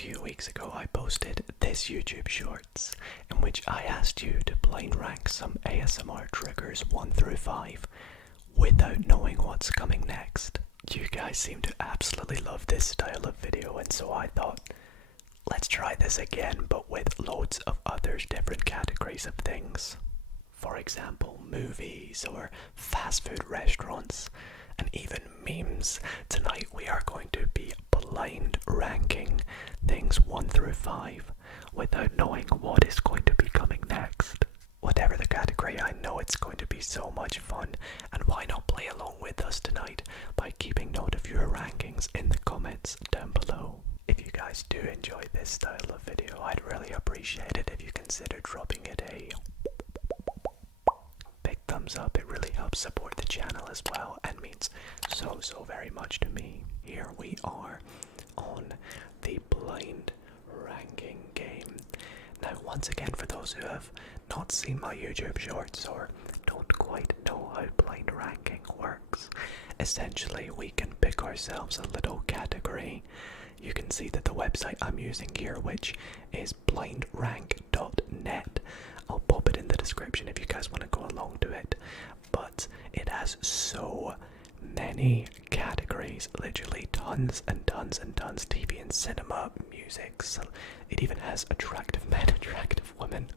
few weeks ago I posted this YouTube Shorts in which I asked you to blind rank some ASMR triggers 1 through 5 without knowing what's coming next. You guys seem to absolutely love this style of video, and so I thought, let's try this again but with loads of other different categories of things. For example, movies or fast food restaurants and even memes. Tonight we are going to be blind ranking things 1 through 5 without knowing what is going to be coming next. Whatever the category, I know it's going to be so much fun, and why not play along with us tonight by keeping note of your rankings in the comments down below. If you guys do enjoy this style of video, I'd really appreciate it if you consider dropping it a big thumbs up. It really helps support the channel as well and means so very much to me. Here we are on the blind ranking game. Now once again, for those who have not seen my YouTube Shorts or don't quite know how blind ranking works, essentially we can pick ourselves a little category. You can see that the website I'm using here, which is blindrank.net, I'll pop it in the description if you guys want to go along to it, but it has so many categories, literally tons and tons and tons. TV and cinema, music, so it even has attractive men, attractive women,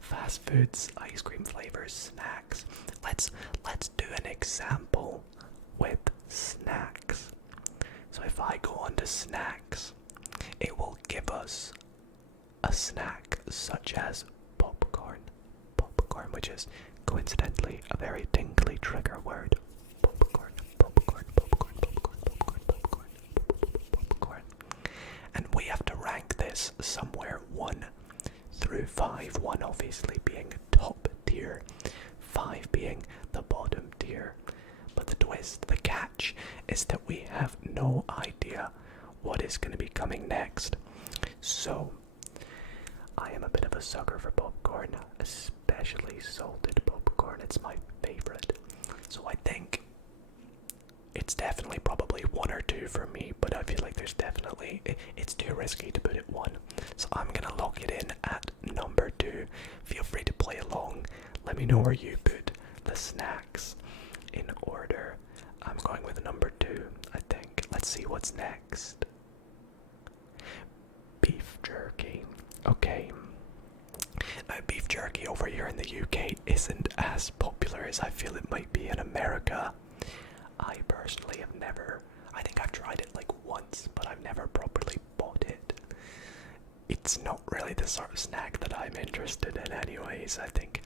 fast foods, ice cream flavors, snacks. Let's do an example with snacks. So if I go on to snacks, it will give us a snack such as popcorn, which is coincidentally a very tingly trigger word. Popcorn. And we have to rank this somewhere 1 through 5. 1 obviously being top tier, 5 being the bottom tier. But the twist, the catch, is that we have no idea what is going to be coming next. So, I am a bit of a sucker for popcorn, especially salted popcorn. It's my favorite. So I think it's definitely probably 1 or 2 for me, but I feel like there's definitely, it's too risky to put it 1. So I'm going to lock it in at number 2. Feel free to play along. Let me know where you put the snacks in order. I'm going with number 2, I think. Let's see what's next. Beef jerky. Okay. Now, beef jerky over here in the UK isn't as popular as I feel it might be in America. I personally have never, I think I've tried it like once, but I've never properly bought it. It's not really the sort of snack that I'm interested in anyways. I think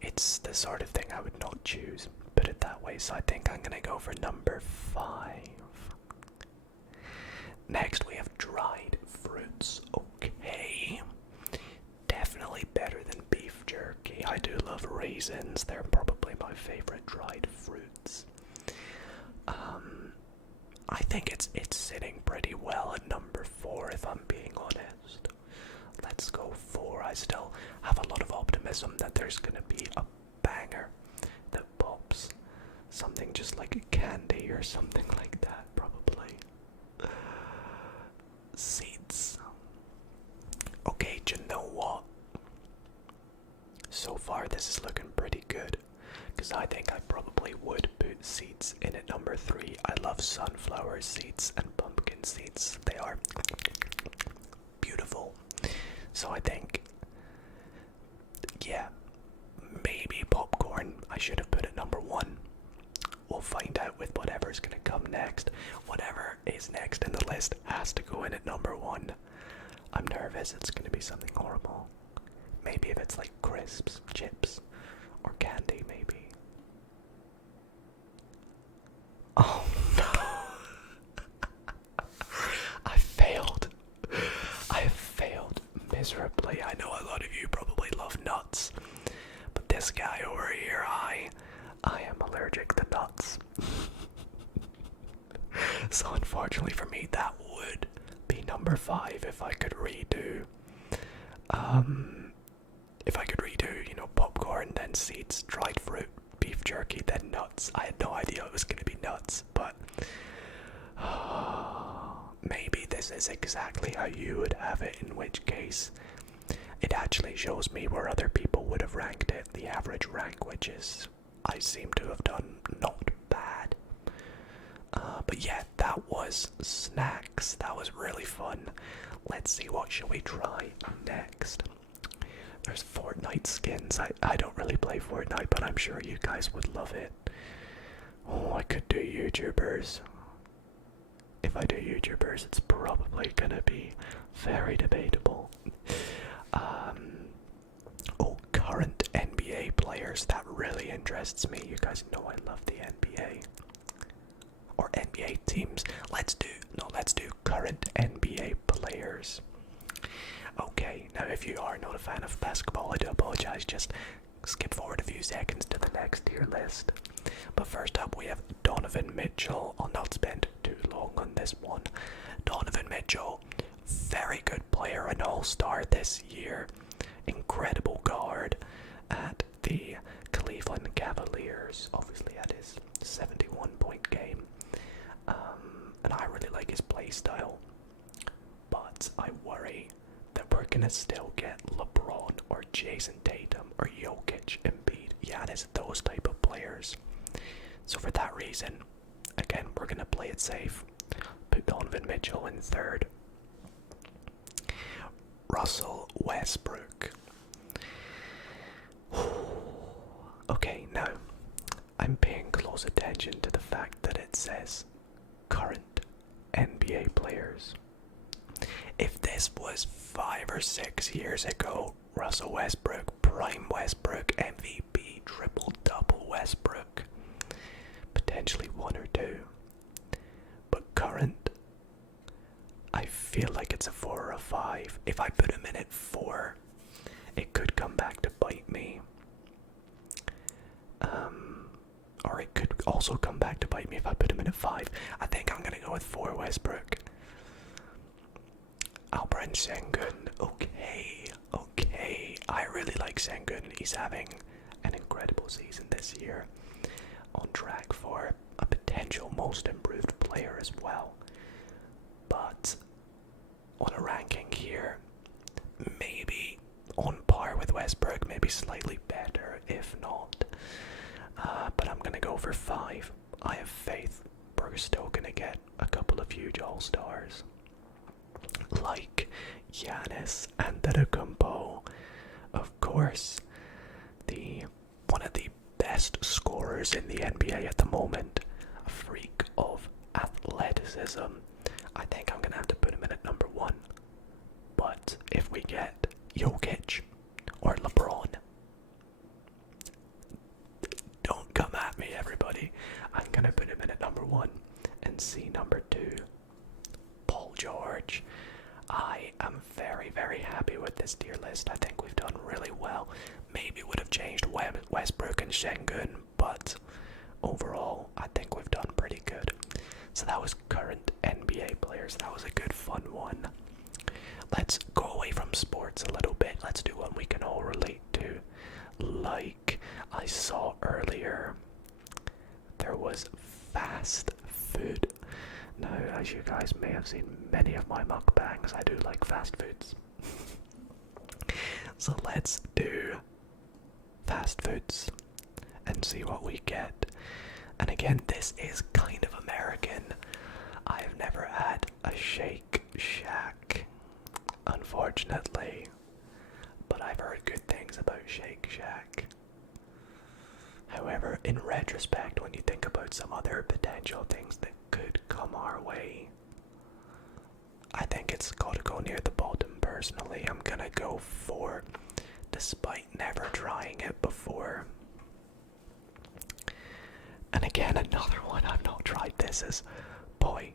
it's the sort of thing I would not choose, put it that way, so I think I'm gonna go for number 5. Next we have dried fruits. Okay, definitely better than beef jerky. I do love raisins, they're probably my favorite dried fruits. I think it's sitting pretty well at number 4 if I'm being honest. Let's go 4. I still have a lot of optimism that there's gonna be a banger that pops. Something just like candy or something like that, probably. Seeds. Okay, do you know what? So far this is looking pretty good, because I think I probably would put seeds in at number 3. I love sunflower seeds and pumpkin seeds. They are beautiful. So I think, yeah, maybe popcorn I should have put at number 1. We'll find out with whatever's going to come next. Whatever is next in the list has to go in at number 1. I'm nervous it's going to be something horrible. Maybe if it's like crisps, chips, or candy, maybe. Oh no! I failed miserably. I know a lot of you probably love nuts, but this guy over here, I am allergic to nuts. So unfortunately for me, that would be number 5 if I could redo. You know, popcorn, then seeds, dried fruit, beef jerky, then nuts. I had no idea it was going to be nuts, but maybe this is exactly how you would have it, in which case it actually shows me where other people would have ranked it, the average rank, which is, I seem to have done not bad. But yeah, that was snacks. That was really fun. Let's see, what should we try next? There's Fortnite skins. I don't really play Fortnite, but I'm sure you guys would love it. Oh, I could do YouTubers. If I do YouTubers, it's probably gonna be very debatable. Oh, current NBA players. That really interests me. You guys know I love the NBA. Or NBA teams. Let's do current NBA players. Okay, now if you are not a fan of basketball, I do apologize. Just skip forward a few seconds to the next tier list. But first up, we have Donovan Mitchell. I'll not spend too long on this one. Donovan Mitchell, very good player, an all-star this year. Incredible guard at the Cleveland Cavaliers. Obviously had his 71-point game. And I really like his play style. But I worry that we're gonna still get LeBron or Jason Tatum or Jokic, Embiid, Giannis, those type of players. So for that reason, again, we're gonna play it safe. Put Donovan Mitchell in third. Russell Westbrook. Okay, now I'm paying close attention to the fact that it says current NBA players. If this was 5 or 6 years ago, Russell Westbrook, prime Westbrook, MVP, triple-double Westbrook, potentially 1 or 2. But current, I feel like it's a 4 or a 5. If I put him in at 4, it could come back to bite me. Or it could also come back to bite me if I put him in at 5. I think I'm going to go with 4 Westbrook. Alperen Sengun, okay. I really like Sengun. He's having an incredible season this year. On track for a potential most improved player as well. But on a ranking here, maybe on par with Westbrook, maybe slightly better, if not. But I'm going to go for 5. I have faith we're still going to get a couple of huge all-stars. Like Giannis Antetokounmpo, of course, one of the best scorers in the NBA at the moment, a freak of athleticism. I think I'm gonna have to put him in at number 1. But if we get Jokic or LeBron, don't come at me, everybody. I'm gonna put him in at number 1 and see number 2. Paul George. I am very, very happy with this tier list. I think we've done really well. Maybe would have changed Westbrook and Sengun, but overall, I think we've done pretty good. So that was current NBA players. That was a good, fun one. Let's go away from sports a little bit. Let's do one we can all relate to. Like I saw earlier, there was fast food. Now, as you guys may have seen many of my mukbangs, I do like fast foods. So let's do fast foods and see what we get. And again, this is kind of American. I've never had a Shake Shack, unfortunately, but I've heard good things about Shake Shack. However, in retrospect, when you think about some other potential things that could come our way, I think it's got to go near the bottom. Personally, I'm gonna go for, despite never trying it before. And again, another one I've not tried. This is, boy,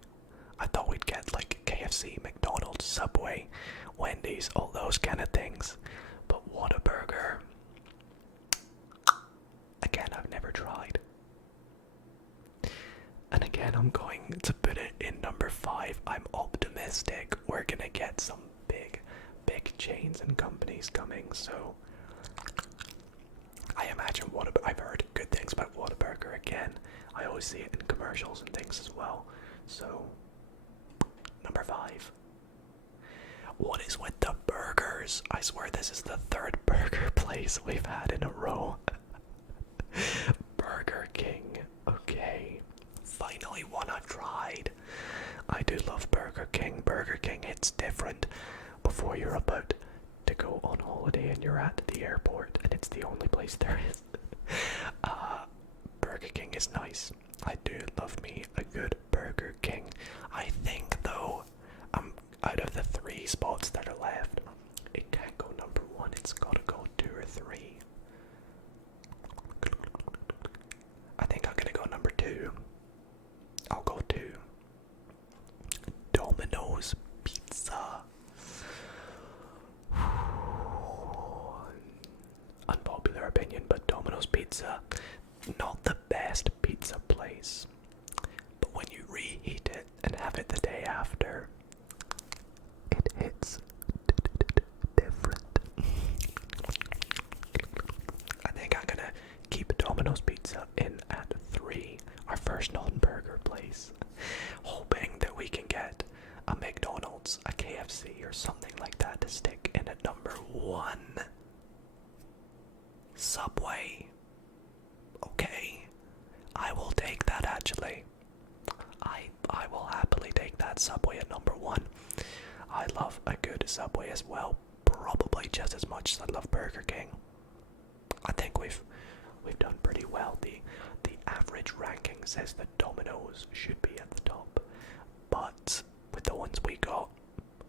I thought we'd get like KFC, McDonald's, Subway, Wendy's, all those kind of things. But Whataburger, again, I've never tried. And again, I'm going to put it in number 5. I'm optimistic we're gonna get some big chains and companies coming, so I imagine I've heard good things about Whataburger again. I always see it in commercials and things as well. So number 5. What is with the burgers? I swear this is the 3rd burger place we've had in a row. Burger King. Okay. Finally one I've tried. I do love Burger King. Burger King hits different before you're about to go on holiday and you're at the airport and it's the only place there is. Burger King is nice. I do love me a good Burger King. I think though, out of the 3 spots that are left, it can't go number 1, it's gotta go 2 or 3. I think I'm gonna go number 2. I'll go 2. Domino's Pizza. Unpopular opinion, but Domino's Pizza, not the best pizza place. But when you reheat it and have it the day after, it hits different. I think I'm gonna keep Domino's Pizza in at 3, our first non-burger place, hoping that we can get a McDonald's, a KFC, or something like that to stick in at number 1. Subway. Okay, I will take that actually. I will happily take that Subway at number 1. I love a good Subway as well, probably just as much as I love Burger King. I think we've done pretty well. The average ranking says that Domino's should be at the top, but with the ones we got,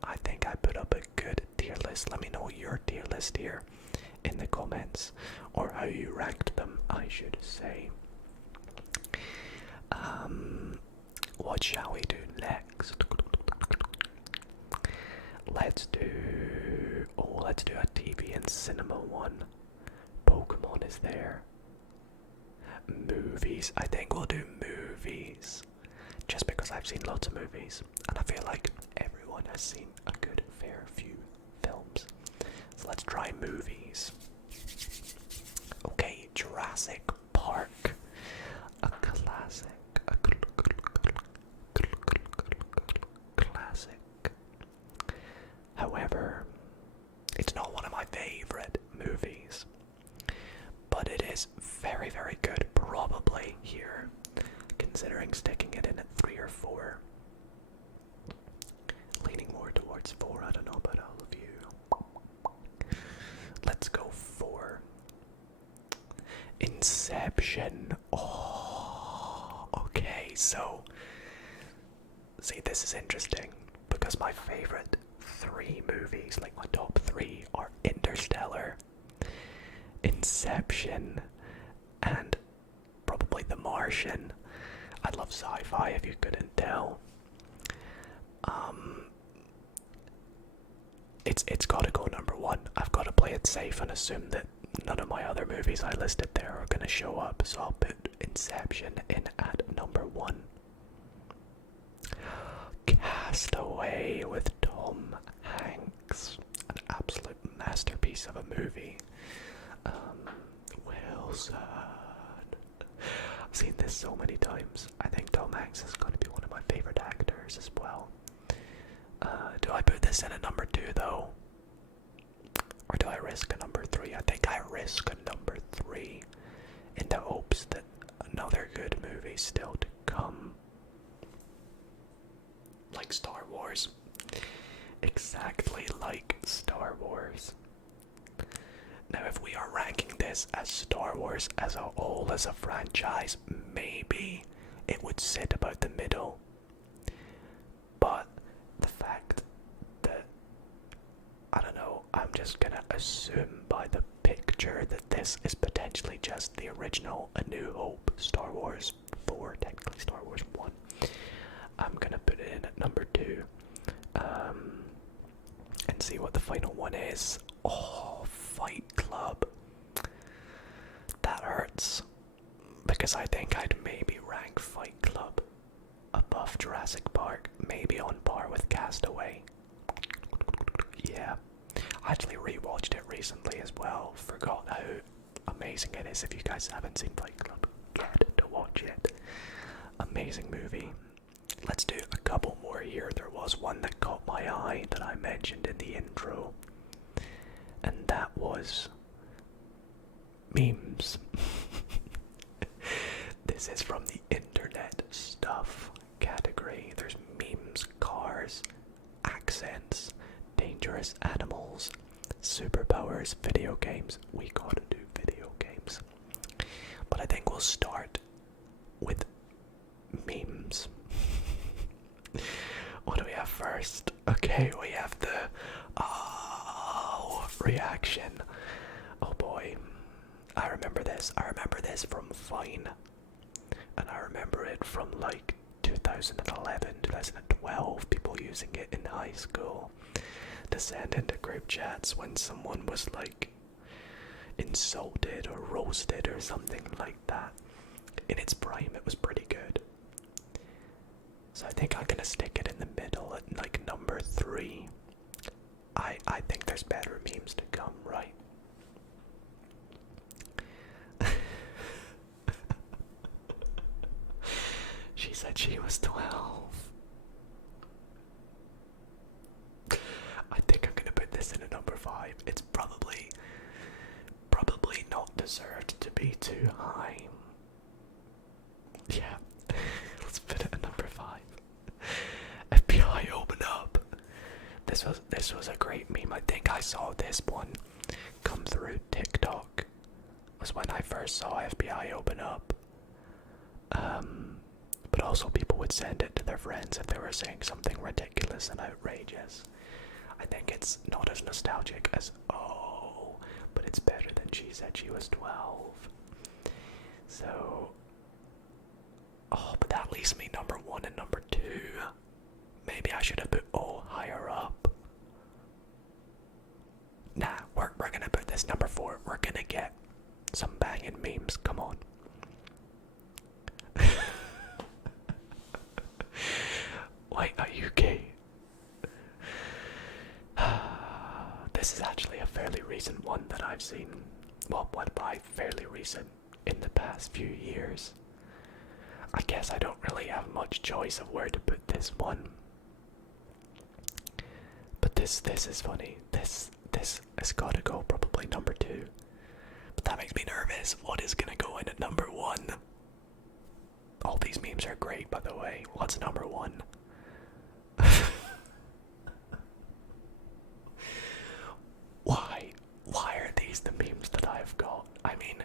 I think I put up a good tier list. Let me know your tier list here in the comments, or how you ranked them, I should say. What shall we do next? Let's do a TV and cinema one. Pokemon is there. Movies. I think we'll do movies. Just because I've seen lots of movies, and I feel like everyone has seen a good fair few films. So let's try movies. Okay, Jurassic Park. A classic. A classic. However, it's not one of my favorite movies, but it is very, very good. Probably here, considering sticking it in at 3 or 4. Leaning more towards 4, I don't know about all of you. Let's go 4. Inception. Oh, okay, so, see, this is interesting, because my favorite 3 movies, like my top 3, are Interstellar, Inception, and probably The Martian. I love sci-fi, if you couldn't tell. It's gotta go number 1. I've gotta play it safe and assume that none of my other movies I listed there are gonna show up, so I'll put Inception in at number 1. Castaway with Tom Hanks. An absolute masterpiece of a movie. Wilson. I've seen this so many times. I think Tom Hanks is going to be one of my favorite actors as well. Do I put this in at number 2 though? Or do I risk a number 3? I think I risk a number 3 in the hopes that another good movie still to come. Like Star Wars. Exactly like Star Wars. Now if we are ranking this as Star Wars as a whole, as a franchise, maybe it would sit about the middle. But the fact that, I don't know, I'm just gonna assume by the picture that this is potentially just the original A New Hope, Star Wars 4, technically Star Wars 1. I'm gonna put it in at number 2. And see what the final one is. Oh, Fight Club. That hurts. Because I think I'd maybe rank Fight Club above Jurassic Park. Maybe on par with Castaway. Yeah. I actually rewatched it recently as well. Forgot how amazing it is. If you guys haven't seen Fight Club, get to watch it. Amazing movie. Let's do a couple more over here, there was one that caught my eye that I mentioned in the intro, and that was memes. This is from the internet stuff category. There's memes, cars, accents, dangerous animals, superpowers, video games. We gotta do video games. But I think we'll start with memes. What do we have first? Okay, we have the reaction. Oh boy. I remember this. I remember this from Vine. And I remember it from like 2011, 2012, people using it in high school to send into group chats when someone was like insulted or roasted or something like that. In its prime, it was pretty good. So I think I'm gonna stick it in the middle at like number 3. I think there's better memes to come, right? She said she was 12. I think I'm gonna put this in a number 5. It's probably not deserved to be too high. Yeah, let's put it at number 5. FBI, open up. This was a great meme. I think I saw this one come through TikTok. Was when I first saw FBI open up. But also people would send it to their friends if they were saying something ridiculous and outrageous. I think it's not as nostalgic as but it's better than she said she was 12. So, but that leaves me number 1 and number 2. Maybe I should have put higher up. Nah, we're gonna put this number 4. We're gonna get some banging memes. Come on. Wait, are you gay? This is actually a fairly recent one that I've seen. Well, what by fairly recent? In the past few years. I guess I don't really have much choice of where to put this one. But this is funny. This has gotta go probably number 2. But that makes me nervous. What is gonna go in at number 1? All these memes are great, by the way. What's number 1? Why are these the memes that I've got? I mean,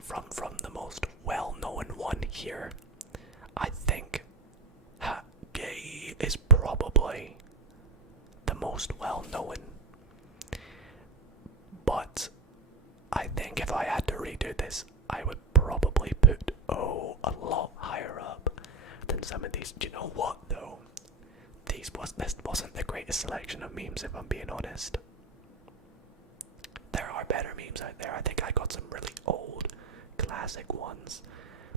from the most well-known one here, I think gay is probably the most well-known. But I think if I had to redo this, I would probably put a lot higher up than some of these. Do you know what though? This wasn't the greatest selection of memes, if I'm being honest. There are better memes out there. I think I got some really old, classic ones,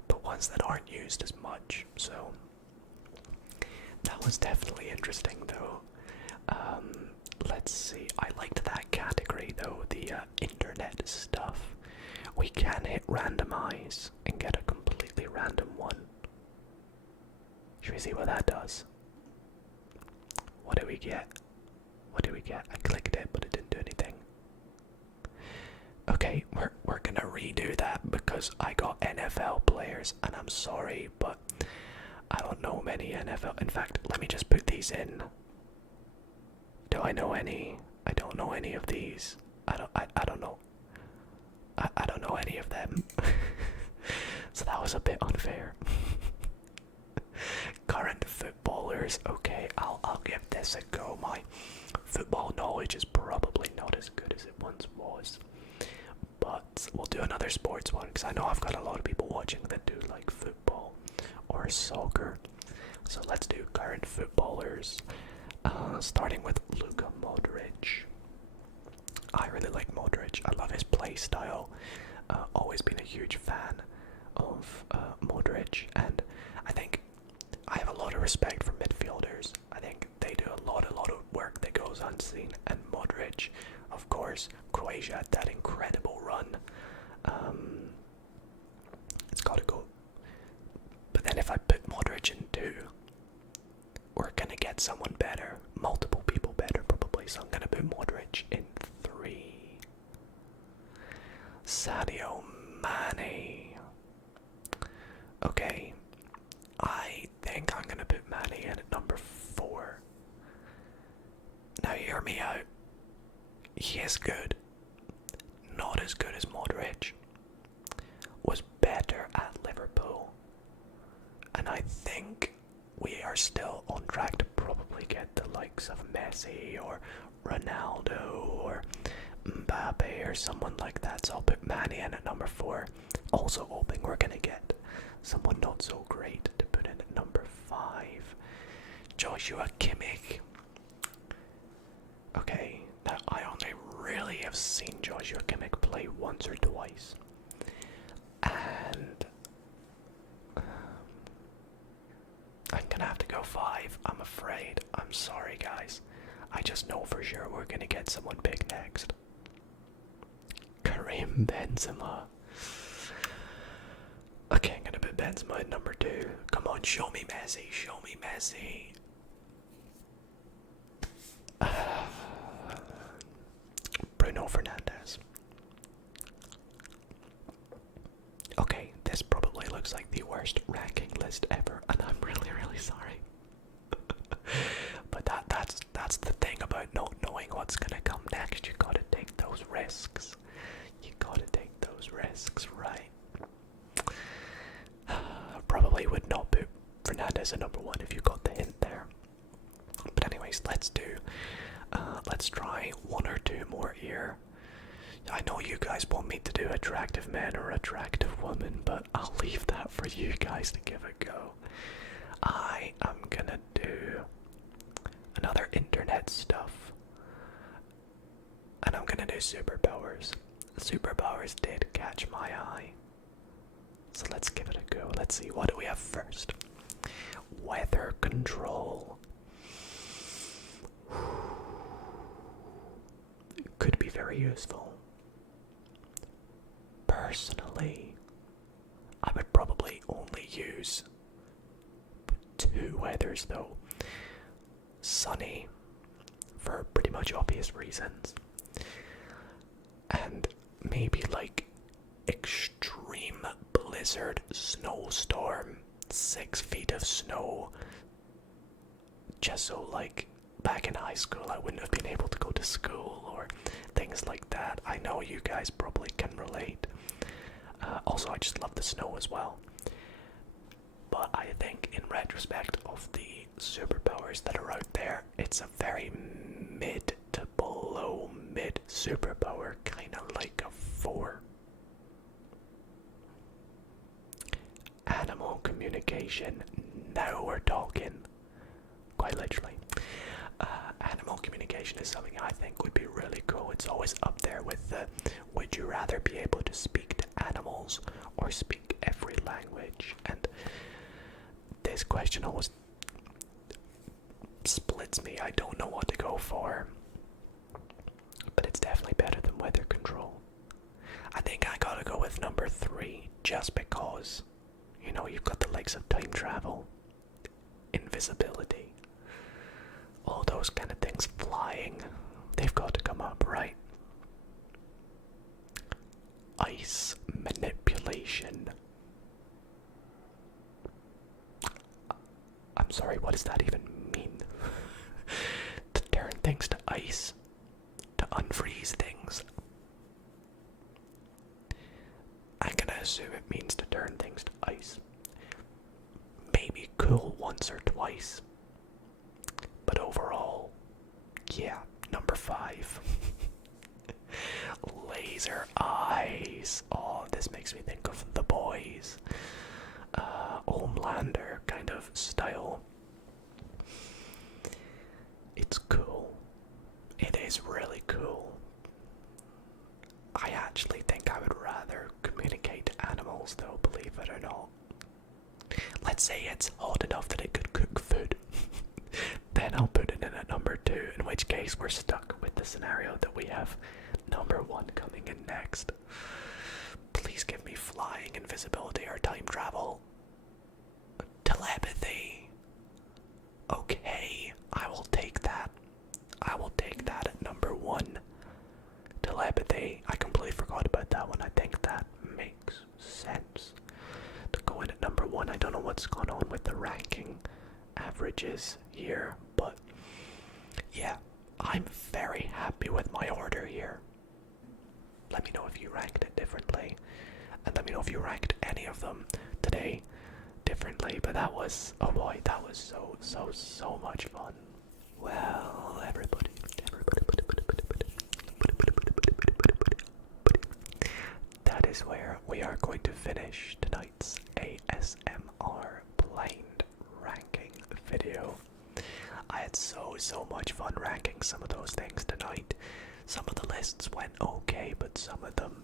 but ones that aren't used as much. So that was definitely interesting, though. Let's see. I liked that category, though, the internet stuff. We can hit randomize and get a completely random one. Should we see what that does? What do we get? What do we get? I clicked it, but it didn't do anything. Okay, we're gonna redo that because I got NFL players, and I'm sorry, but I don't know many NFL. In fact, let me just put these in. Do I know any? I don't know any of these. I don't know. I don't know any of them. So that was a bit unfair. Current footballers. Okay, I'll give this a go. My football knowledge is probably not as good as it once was. But we'll do another sports one because I know I've got a lot of people watching that do like football or soccer. So let's do current footballers. Starting with Luka Modric. I really like Modric. I love his play style. Always been a huge fan of Modric, and I think I have a lot of respect for midfielders. I think they do a lot of work that goes unseen, and Modric, of course, Croatia had that incredible run. It's got to go. But then if I put Modric gonna get someone better. Multiple people better, probably. So I'm gonna put Modric in 3. Sadio Mane. Okay. I think I'm gonna put Mane in at number 4. Now hear me out. He is good. Not as good as Modric. Was better at Liverpool. And I think we are still on track to probably get the likes of Messi or Ronaldo or Mbappe or someone like that. So I'll put Mane in at number 4. Also hoping we're going to get someone not so great to put in at number 5. Joshua Kimmich. Okay, now I only really have seen Joshua Kimmich play once or twice. And I'm gonna have to go 5, I'm afraid. I'm sorry, guys. I just know for sure we're gonna get someone big next. Karim Benzema. Okay, I'm gonna put Benzema at number 2. Come on, show me Messi, show me Messi. Bruno Fernandes. Okay, this probably looks like the worst ranking list ever, and I'm really, really sorry. But that's the thing about not knowing what's gonna come next. You gotta take those risks. You gotta take those risks, right? Probably would not put Fernandes at number 1 if you got the hint there. But anyways, let's try 1 or 2 more here. I know you guys want me to do attractive men or attractive women, but I'll leave that for you guys to give a go. I am gonna do another internet stuff. And I'm gonna do superpowers. Superpowers did catch my eye. So let's give it a go. Let's see, what do we have first? Weather control. Could be very useful. Personally, I would probably only use 2 weathers though. Sunny, for pretty much obvious reasons. And maybe like extreme blizzard snowstorm, 6 feet of snow. Just so like back in high school I wouldn't have been able to go to school or things like that. I know you guys probably can relate. Also, I just love the snow as well. But I think in retrospect of the superpowers that are out there, it's a very mid to below mid superpower, kind of like a 4. Animal communication. Now we're talking. Quite literally. Animal communication is something I think would be really cool. It's always up there with the would you rather be able to speak to animals or speak every language? And this question always splits me. I don't know what to go for. But it's definitely better than weather control. I think I gotta go with number 3 just because, you know, you've got the likes of time travel, invisibility, all those kind of things, flying, they've got to come up, right? Ice manipulation. I'm sorry, what does that even mean? To turn things to ice? To unfreeze things? I'm gonna assume it means to turn things to ice. Maybe cool once or twice. But overall, yeah, number 5. Laser eyes. Oh, this makes me think of The Boys. Homelander kind of style. It's cool. It is really cool. I actually think I would rather communicate to animals though, believe it or not. Let's say it's hot enough that it could cook food. Then I'll put it in at number 2, in which case we're stuck with the scenario that we have number 1 coming in next. Please give me flying, invisibility, or time travel. Telepathy. Okay. changes here, but yeah, I'm very happy with my order here. Let me know if you ranked it differently, and let me know if you ranked any of them today differently. But that was, oh boy, that was so much fun. Well, everybody, that is where we are going to finish tonight's ASMR blind ranking video. I had so much fun ranking some of those things tonight. Some of the lists went okay, but some of them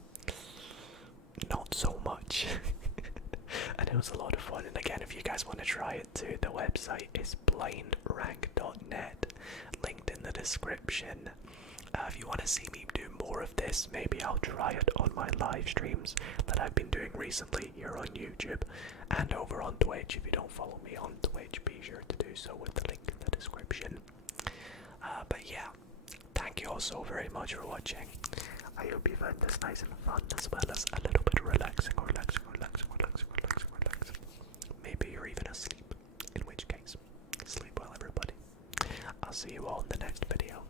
not so much. And it was a lot of fun. And again, if you guys want to try it too, the website is blindrank.net, linked in the description. If you want to see me do more of this, maybe I'll try it on my live streams that I've been doing recently here on YouTube and over on Twitch. If you don't follow me on Twitch, be sure to do so with the link in the description. But yeah, thank you all so very much for watching. I hope you found this nice and fun, as well as a little bit relaxing. Maybe you're even asleep, in which case, sleep well everybody. I'll see you all in the next video.